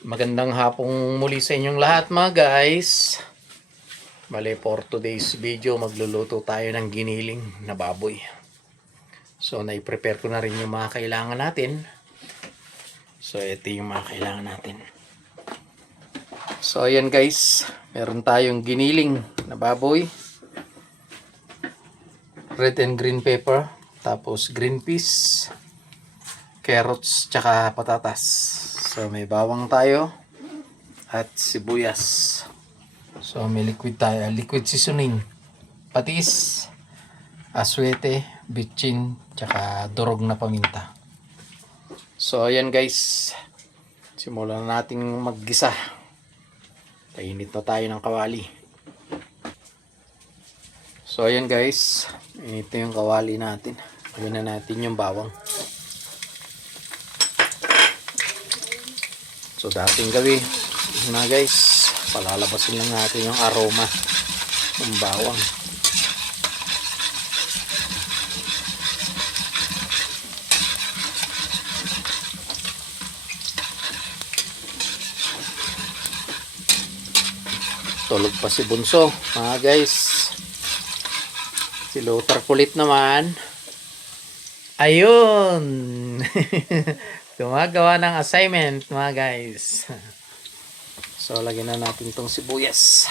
Magandang hapong muli sa inyong lahat mga guys. Bale, for today's video magluluto tayo ng giniling na baboy. So nai-prepare ko na rin yung mga kailangan natin. So ito yung mga kailangan natin. So ayan guys, meron tayong giniling na baboy, red and green pepper, tapos green peas, carrots, tsaka patatas. So may bawang tayo at sibuyas. So may liquid tayo, liquid seasoning, patis, aswete, bitchin, tsaka durog na paminta. So ayan guys, simulan na nating maggisa. Kainit na tayo ng kawali. So ayan guys, ito yung kawali natin. Lagyan na natin yung bawang. So dating gawin na guys, palalabasin lang natin yung aroma ng bawang. Tulog pa si Bunso mga guys. Si Lothar kulit naman. Ayun. Gumagawa ng assignment mga guys. So lagyan na natin tong sibuyas.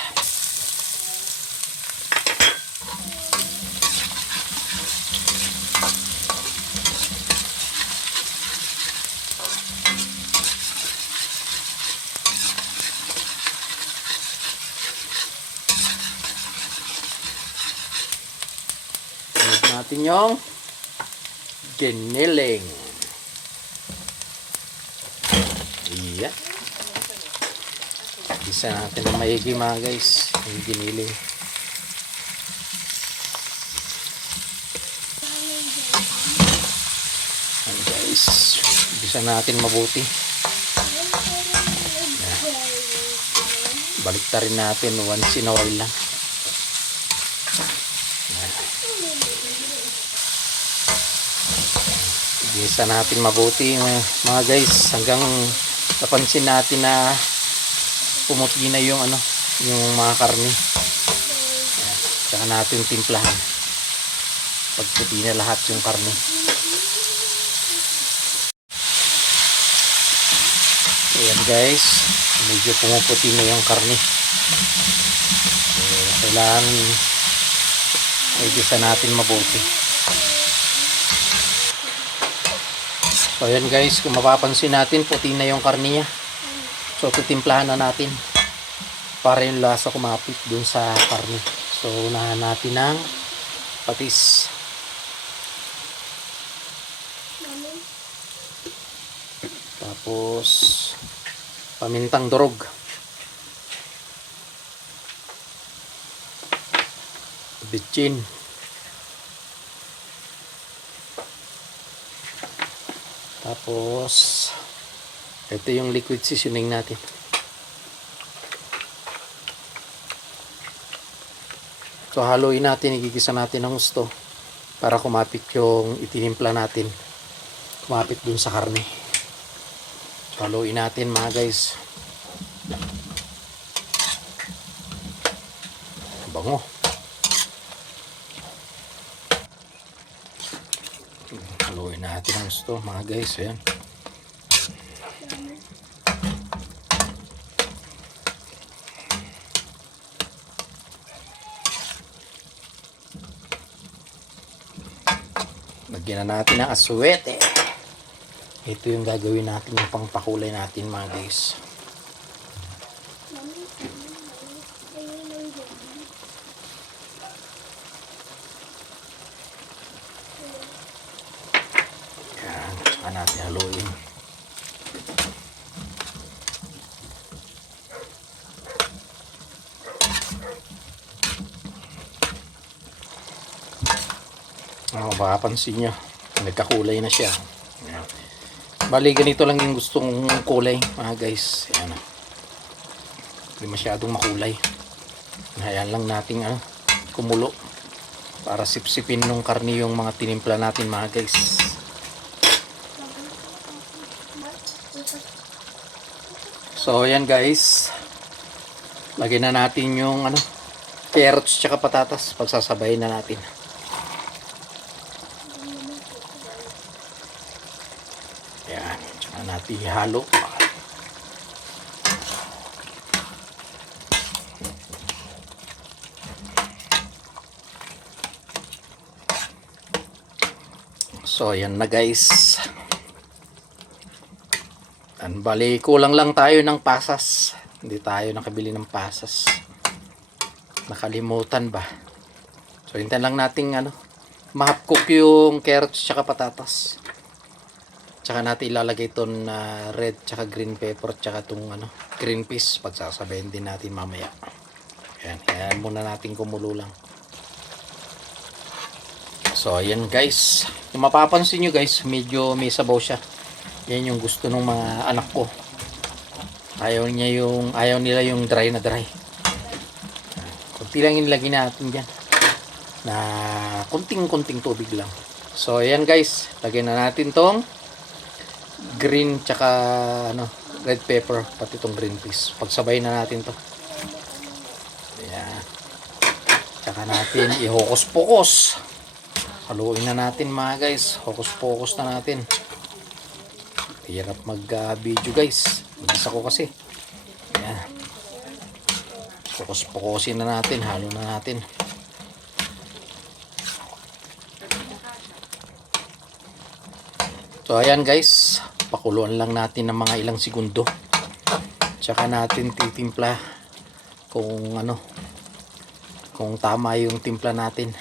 Lagyan natin yung giniling. Iya. Isa natin na maigi mga guys, yung giniling. Ayan guys, bisa natin mabuti. Baliktarin natin once in a while lang. Bisa natin mabuti mga guys hanggang napansin natin na pumuti na yung yung mga karne. Ayan, saka natin timplahan pag puti na lahat yung karne. Ayan guys, medyo pumuputi na yung karne. So, kailangan ay gisa natin mabuti. So ayan guys, kung mapapansin natin puti na yung karne niya. So titimplahan na natin para yung lasa kumapit dun sa karne. So unahan natin ng patis. Tapos pamintang durog. Bitchin. Tapos ito yung liquid seasoning natin. So haluin natin, igigisa natin ng gusto para kumapit yung itinimpla natin. Kumapit dun sa karne. So haluin natin mga guys. Bango. Haluin natin ang gusto mga guys. Ayan. Lagyan na natin ng aswete. Ito yung gagawin natin, yung pangpakulay natin mga guys. Yan, saka natin haluin. Mapapansin nyo, nagkakulay na siya. Ayan. Bali ganito lang yung gustong kulay mga guys. Ayan. Hindi masyadong makulay. Hayaan lang nating kumulo para sipsipin nung karni yung mga tinimpla natin mga guys. So ayan guys, lagyan na natin yung carrots tsaka patatas. Pagsasabayin na natin. Ayan, tsaka natin ihalo. So ayan na guys. Bali, kulang lang tayo ng pasas. Hindi tayo nakabili ng pasas. Nakalimutan ba? So, hintayin lang nating ma-half cook yung carrots tsaka patatas. Tsaka natin ilalagay itong red tsaka green pepper tsaka itong green peas. Pagsasabayin din natin mamaya. Ayan, ayan muna natin kumulo lang. So, ayan guys. Yung mapapansin nyo guys, medyo may sabaw siya. Yan yung gusto ng mga anak ko. Ayaw nila yung dry na dry. Kunti lang inilagay natin dyan. Na kunting tubig lang. So ayan guys, lagyan na natin tong green tsaka red pepper, pati tong green peas. Pagsabay na natin to. Ayan. Tsaka natin i-hocus-pocus. Haluin na natin mga guys. Hocus-pocus na natin. Hirap mag-video guys. Mag-isa ko kasi. Ayan. Pukos-pukosin na natin. Halo na natin. So ayan guys. Pakuluan lang natin ng mga ilang segundo. Tsaka natin titimpla kung kung tama yung timpla natin.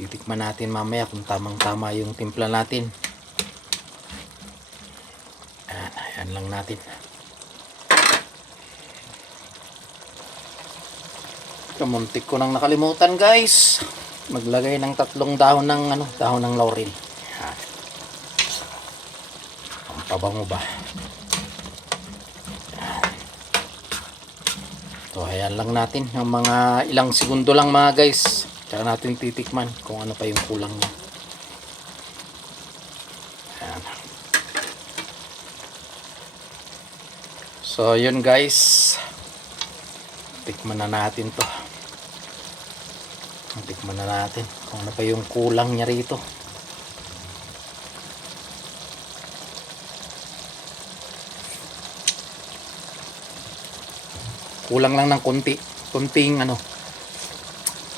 Titikman natin mamaya kung tamang-tama yung timpla natin. Ayan lang natin. Kamuntik ko nang nakalimutan guys. Maglagay ng 3 dahon ng dahon ng laurel. Ayan. Ang pabango ba? Ayan. So ayan lang natin. Ng mga ilang segundo lang mga guys. Tsaka natin titikman kung ano pa yung kulang niya. Ayan. So yun guys, tikman na natin to. Tikman na natin kung ano pa yung kulang niya rito. Kulang lang ng konting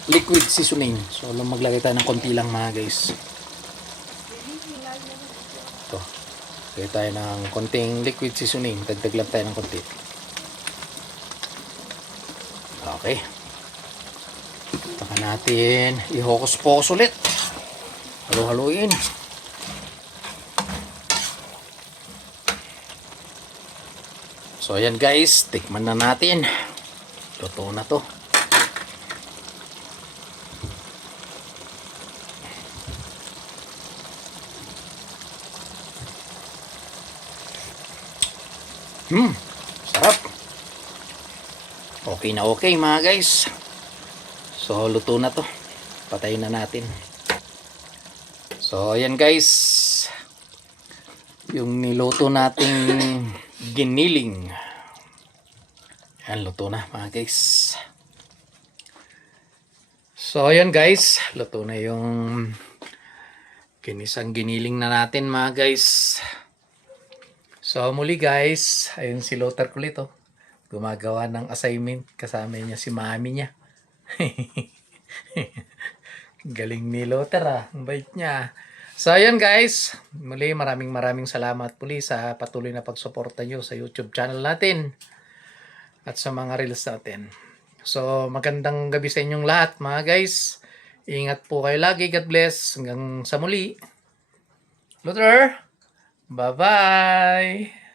liquid seasoning. So maglagay tayo ng konti lang mga guys. Ito, lagay tayo ng konting liquid seasoning. Dagdag lang tayo ng konti. Okay. Saka natin i-hocus-pocus ulit. Halo-haloin. So ayan guys, tikman na natin. Luto na to. Sarap. Okay na okay mga guys. So luto na to. Patayin na natin. So ayan guys, yung niluto nating giniling, ayan, luto na mga guys. So ayan guys, luto na yung ginisang giniling na natin mga guys. So muli guys, ayun si Lothar kulit gumagawa ng assignment. Kasama niya si mami niya. Galing ni Lothar ang bait niya. So ayun guys, muli maraming salamat muli sa patuloy na pagsuporta nyo sa YouTube channel natin at sa mga reels natin. So magandang gabi sa inyong lahat mga guys. Ingat po kayo lagi. God bless. Hanggang sa muli. Lothar, bye bye.